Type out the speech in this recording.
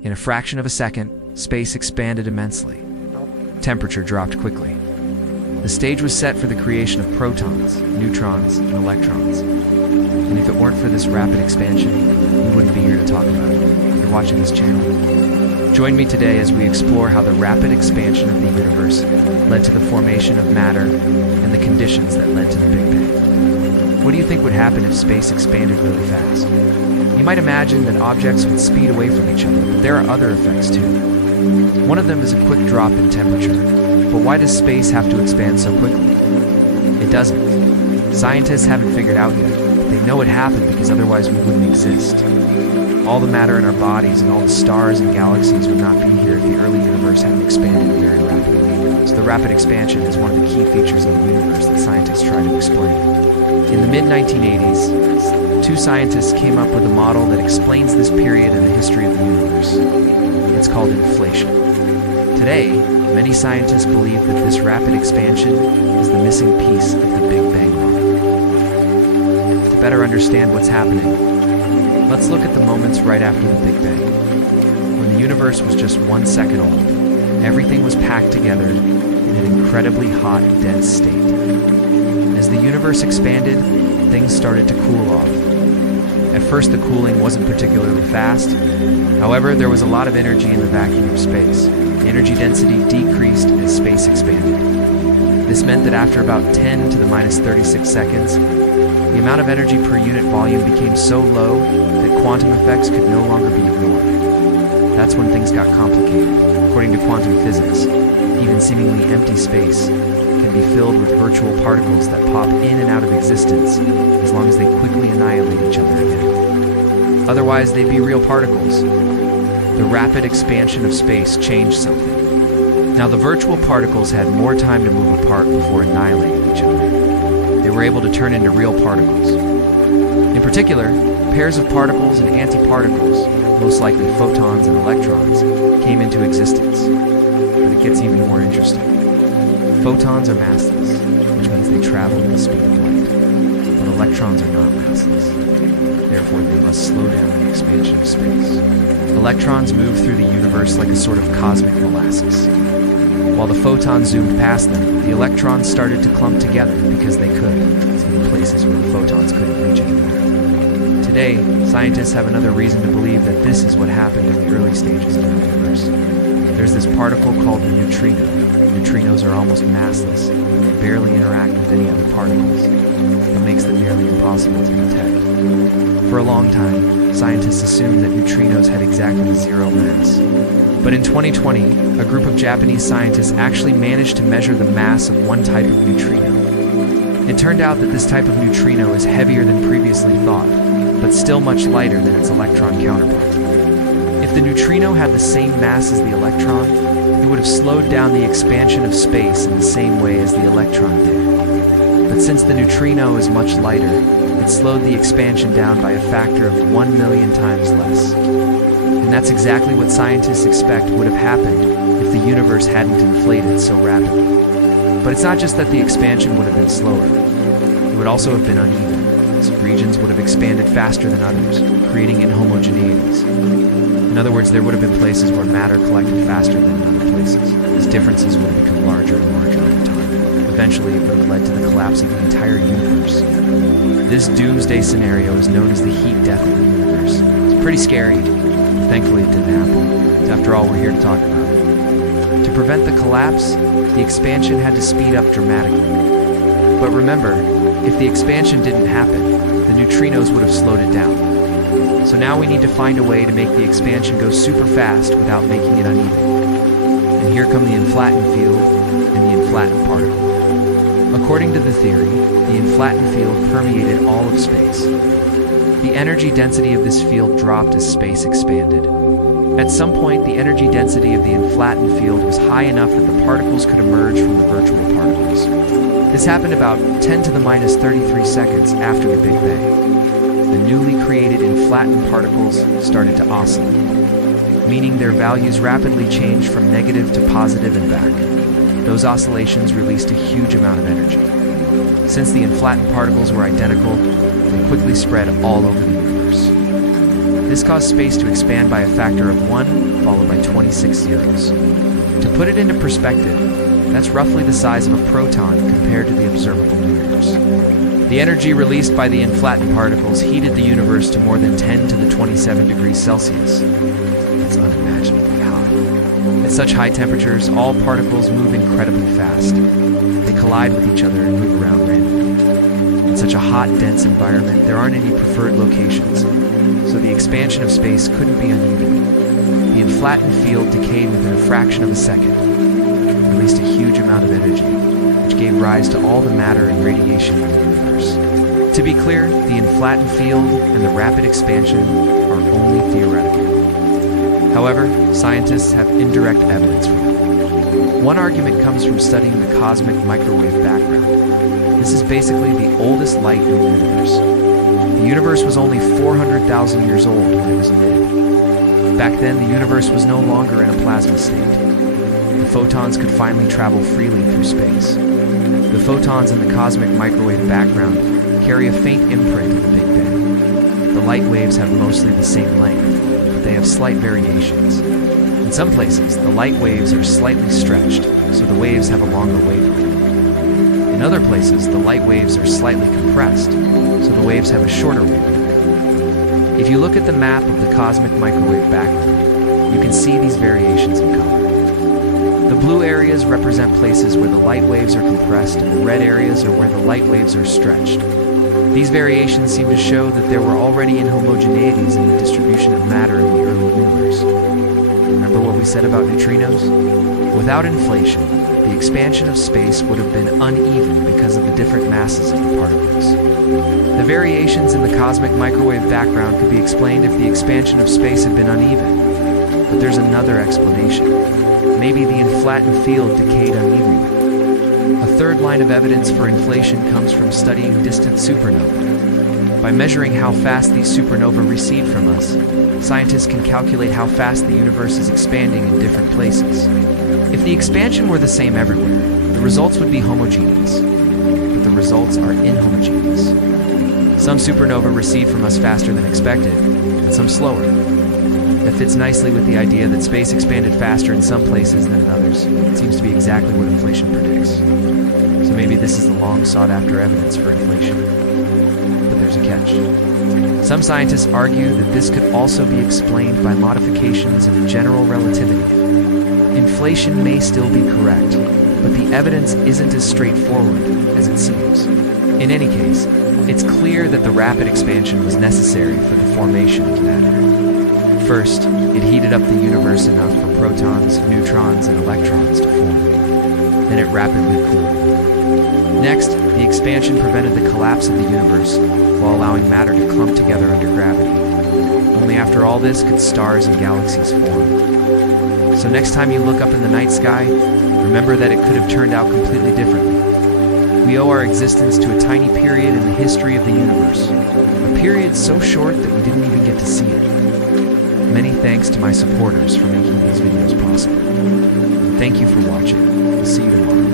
In a fraction of a second, space expanded immensely. Temperature dropped quickly. The stage was set for the creation of protons, neutrons, and electrons. And if it weren't for this rapid expansion, we wouldn't be here to talk about it. You're watching this channel. Join me today as we explore how the rapid expansion of the universe led to the formation of matter and the conditions that led to the Big Bang. What do you think would happen if space expanded really fast? You might imagine that objects would speed away from each other, but there are other effects too. One of them is a quick drop in temperature. But why does space have to expand so quickly? It doesn't. Scientists haven't figured out yet. They know it happened because otherwise we wouldn't exist. All the matter in our bodies and all the stars and galaxies would not be here if the early universe hadn't expanded very rapidly. So the rapid expansion is one of the key features of the universe that scientists try to explain. In the mid-1980s, two scientists came up with a model that explains this period in the history of the universe. It's called inflation. Today, many scientists believe that this rapid expansion is the missing piece of the Big Bang model. To better understand what's happening, let's look at the moments right after the Big Bang. When the universe was just 1 second old, everything was packed together in an incredibly hot, dense state. As the universe expanded, things started to cool off. At first, the cooling wasn't particularly fast. However, there was a lot of energy in the vacuum of space. The energy density decreased as space expanded. This meant that after about 10 to the minus 36 seconds, the amount of energy per unit volume became so low that quantum effects could no longer be ignored. That's when things got complicated. According to quantum physics, even seemingly empty space can be filled with virtual particles that pop in and out of existence as long as they quickly annihilate each other again. Otherwise, they'd be real particles. The rapid expansion of space changed something. Now, the virtual particles had more time to move apart before annihilating each other. They were able to turn into real particles. In particular, pairs of particles and antiparticles, most likely photons and electrons, came into existence. But it gets even more interesting. Photons are massless, which means they travel at the speed of light. But electrons are not massless. Therefore, they must slow down the expansion of space. Electrons move through the universe like a sort of cosmic molasses. While the photons zoomed past them, the electrons started to clump together because they could, in places where the photons couldn't reach anymore. Today, scientists have another reason to believe that this is what happened in the early stages of the universe. There's this particle called the neutrino. Neutrinos are almost massless and barely interact with any other particles. That makes them nearly impossible to detect. For a long time, scientists assumed that neutrinos had exactly zero mass. But in 2020, a group of Japanese scientists actually managed to measure the mass of one type of neutrino. It turned out that this type of neutrino is heavier than previously thought, but still much lighter than its electron counterpart. If the neutrino had the same mass as the electron, it would have slowed down the expansion of space in the same way as the electron did. But since the neutrino is much lighter, it slowed the expansion down by a factor of 1 million times less. And that's exactly what scientists expect would have happened if the universe hadn't inflated so rapidly. But it's not just that the expansion would have been slower. It would also have been uneven. Some regions would have expanded faster than others, creating inhomogeneities. In other words, there would have been places where matter collected faster than in other places. These differences would have become larger and larger over time. Eventually, it would have led to the collapse of the entire universe. This doomsday scenario is known as the heat death of the universe. It's pretty scary. Thankfully, it didn't happen. After all, we're here to talk about it. To prevent the collapse, the expansion had to speed up dramatically. But remember, if the expansion didn't happen, the neutrinos would have slowed it down. So now we need to find a way to make the expansion go super fast without making it uneven. And here come the inflattened field and the inflattened particle. According to the theory, the inflattened field permeated all of space. The energy density of this field dropped as space expanded. At some point, the energy density of the inflattened field was high enough that the particles could emerge from the virtual particles. This happened about 10 to the minus 33 seconds after the Big Bang. The newly created inflattened particles started to oscillate, meaning their values rapidly changed from negative to positive and back. Those oscillations released a huge amount of energy. Since the inflattened particles were identical, they quickly spread all over the universe. This caused space to expand by a factor of 1, followed by 26 zeros. To put it into perspective, that's roughly the size of a proton compared to the observable universe. The energy released by the inflated particles heated the universe to more than 10 to the 27 degrees Celsius. That's unimaginably hot. At such high temperatures, all particles move incredibly fast. They collide with each other and move around randomly. In such a hot, dense environment, there aren't any preferred locations, so the expansion of space couldn't be uneven. The inflated field decayed within a fraction of a second, and released a huge amount of energy, which gave rise to all the matter and radiation in the universe. To be clear, the inflated field and the rapid expansion are only theoretical. However, scientists have indirect evidence for them. One argument comes from studying the cosmic microwave background. This is basically the oldest light in the universe. The universe was only 400,000 years old when it was emitted. Back then, the universe was no longer in a plasma state. The photons could finally travel freely through space. The photons in the cosmic microwave background carry a faint imprint of the Big Bang. The light waves have mostly the same length, but they have slight variations. In some places, the light waves are slightly stretched, so the waves have a longer wavelength. In other places, the light waves are slightly compressed, so the waves have a shorter wavelength. If you look at the map of the cosmic microwave background, you can see these variations in color. The blue areas represent places where the light waves are compressed, and the red areas are where the light waves are stretched. These variations seem to show that there were already inhomogeneities in the distribution of matter in the early universe. Remember what we said about neutrinos? Without inflation, the expansion of space would have been uneven because of the different masses of the particles. The variations in the cosmic microwave background could be explained if the expansion of space had been uneven. But there's another explanation. Maybe the inflated field decayed unevenly. A third line of evidence for inflation comes from studying distant supernovae. By measuring how fast these supernovae recede from us, scientists can calculate how fast the universe is expanding in different places. If the expansion were the same everywhere, the results would be homogeneous. But the results are inhomogeneous. Some supernovae recede from us faster than expected, and some slower. That fits nicely with the idea that space expanded faster in some places than in others. It seems to be exactly what inflation predicts. So maybe this is the long sought-after evidence for inflation. But there's a catch. Some scientists argue that this could also be explained by modifications of general relativity. Inflation may still be correct, but the evidence isn't as straightforward as it seems. In any case, it's clear that the rapid expansion was necessary for the formation of matter. First, it heated up the universe enough for protons, neutrons, and electrons to form. Then it rapidly cooled. Next, the expansion prevented the collapse of the universe while allowing matter to clump together under gravity. Only after all this could stars and galaxies form. So next time you look up in the night sky, remember that it could have turned out completely differently. We owe our existence to a tiny period in the history of the universe. A period so short that we didn't even get to see it. Many thanks to my supporters for making these videos possible. Thank you for watching. We'll see you tomorrow.